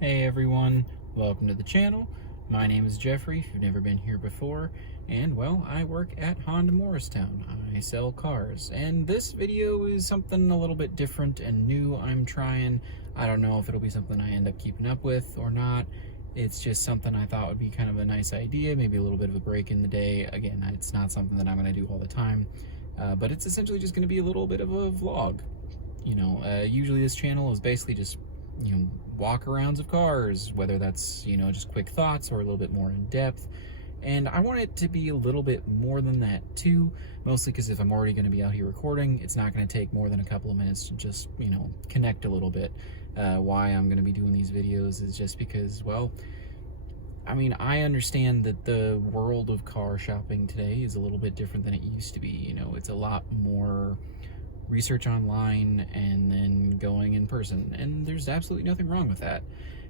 Hey everyone, welcome to the channel. My name is Jeffrey, if you've never been here before, and well, I work at Honda Morristown. I sell cars, and this video is something a little bit different and new I'm trying. I don't know if it'll be something I end up keeping up with or not. It's just something I thought would be kind of a nice idea, maybe a little bit of a break in the day. Again, it's not something that I'm going to do all the time, but it's essentially just going to be a little bit of a vlog. Usually this channel is basically just walk-arounds of cars, whether that's just quick thoughts or a little bit more in depth. And I want it to be a little bit more than that too, mostly because if I'm already going to be out here recording, it's not going to take more than a couple of minutes to just connect a little bit. Why I'm going to be doing these videos is just because, well, I mean, I understand that the world of car shopping today is a little bit different than it used to be. It's a lot more research online and then going in person, and there's absolutely nothing wrong with that.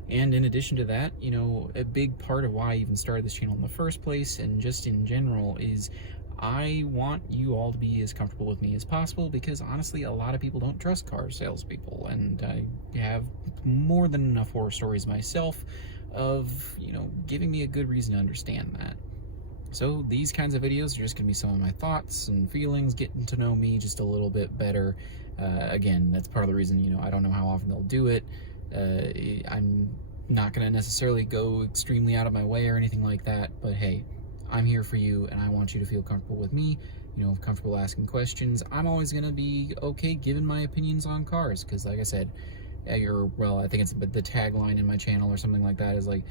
And in addition to that, a big part of why I even started this channel in the first place, and just in general, is I want you all to be as comfortable with me as possible, because honestly, a lot of people don't trust car salespeople, and I have more than enough horror stories myself of, giving me a good reason to understand that. So these kinds of videos are just going to be some of my thoughts and feelings, getting to know me just a little bit better. Again, that's part of the reason, I don't know how often they'll do it. I'm not going to necessarily go extremely out of my way or anything like that, but hey, I'm here for you, and I want you to feel comfortable with me, comfortable asking questions. I'm always going to be okay giving my opinions on cars, because like I said, I think it's the tagline in my channel or something like that is like,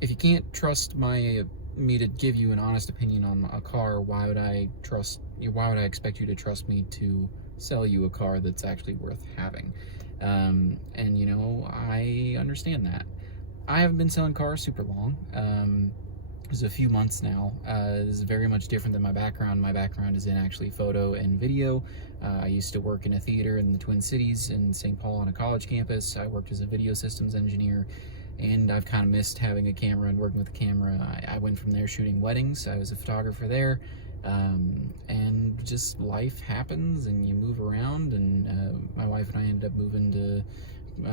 if you can't trust me to give you an honest opinion on a car, why would I expect you to trust me to sell you a car that's actually worth having? And I understand that. I haven't been selling cars super long. It's a few months now. This is very much different than my background. My background is in actually photo and video. I used to work in a theater in the Twin Cities in St. Paul on a college campus. I worked as a video systems engineer, and I've kind of missed having a camera and working with a camera. I went from there shooting weddings. I was a photographer there, and just life happens and you move around, and my wife and I ended up moving to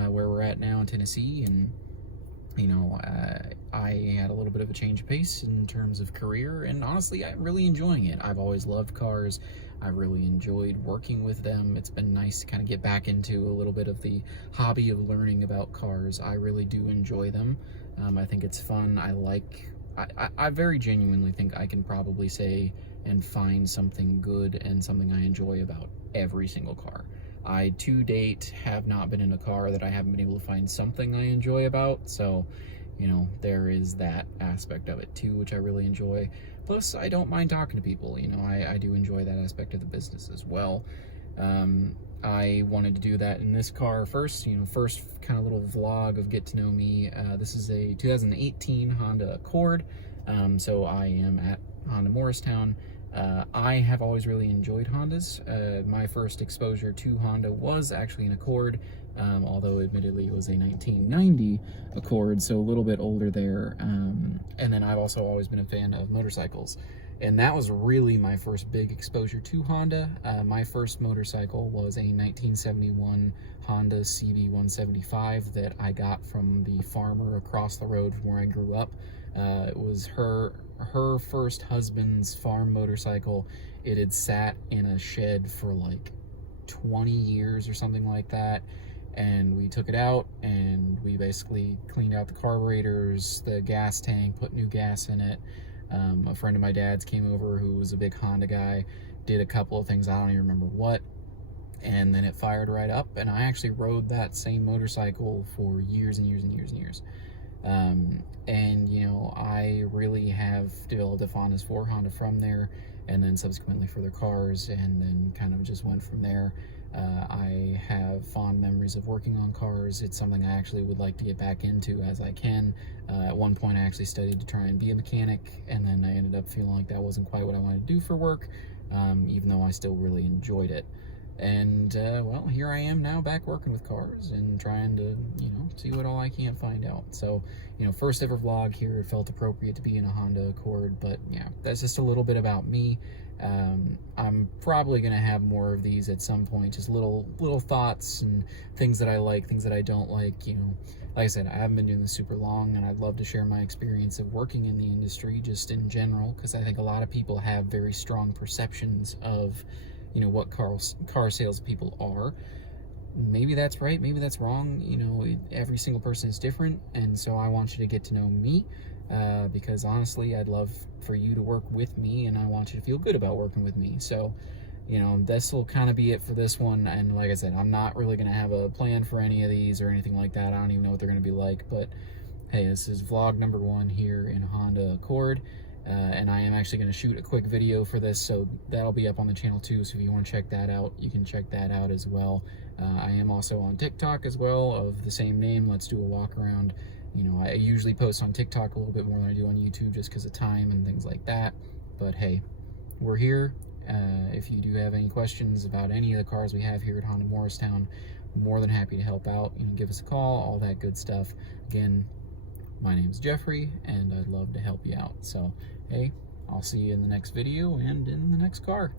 where we're at now in Tennessee, and I had a little bit of a change of pace in terms of career, and honestly, I'm really enjoying it. I've always loved cars. I really enjoyed working with them. It's been nice to kind of get back into a little bit of the hobby of learning about cars. I really do enjoy them. I think it's fun. I very genuinely think I can probably say and find something good and something I enjoy about every single car. I, to date, have not been in a car that I haven't been able to find something I enjoy about, so, there is that aspect of it too, which I really enjoy. Plus, I don't mind talking to people, I do enjoy that aspect of the business as well. I wanted to do that in this car first, first kind of little vlog of get to know me. This is a 2018 Honda Accord, so I am at Honda Morristown. I have always really enjoyed Hondas. My first exposure to Honda was actually an Accord, although admittedly it was a 1990 Accord, so a little bit older there. And then I've also always been a fan of motorcycles, and that was really my first big exposure to Honda. My first motorcycle was a 1971 Honda CB175 that I got from the farmer across the road from where I grew up. It was her first husband's farm motorcycle. It had sat in a shed for like 20 years or something like that, and we took it out and we basically cleaned out the carburetors, the gas tank, put new gas in it. A friend of my dad's came over who was a big Honda guy, did a couple of things, I don't even remember what, and then it fired right up, and I actually rode that same motorcycle for years and years and years and years. I really have developed a fondness for Honda from there, and then subsequently for their cars, and then kind of just went from there. I have fond memories of working on cars. It's something I actually would like to get back into as I can. At one point I actually studied to try and be a mechanic, and then I ended up feeling like that wasn't quite what I wanted to do for work, even though I still really enjoyed it. And well, here I am now back working with cars and trying to, see what all I can find out. So, first ever vlog here. It felt appropriate to be in a Honda Accord, but yeah, that's just a little bit about me. I'm probably gonna have more of these at some point, just little thoughts and things that I like, things that I don't like. Like I said, I haven't been doing this super long, and I'd love to share my experience of working in the industry just in general, because I think a lot of people have very strong perceptions of what car salespeople are. Maybe that's right, maybe that's wrong. Every single person is different, and so I want you to get to know me, because honestly, I'd love for you to work with me, and I want you to feel good about working with me. So, this will kind of be it for this one. And like I said, I'm not really going to have a plan for any of these or anything like that. I don't even know what they're going to be like, but hey, this is vlog number 1 here in Honda Accord. And I am actually going to shoot a quick video for this, so that'll be up on the channel too. So if you want to check that out, you can check that out as well. I am also on TikTok as well, of the same name. Let's do a walk around. I usually post on TikTok a little bit more than I do on YouTube, just because of time and things like that. But hey, we're here. If you do have any questions about any of the cars we have here at Honda Morristown, more than happy to help out. Give us a call, all that good stuff. Again, my name is Jeffrey, and I'd love to help you out. So, hey, I'll see you in the next video and in the next car.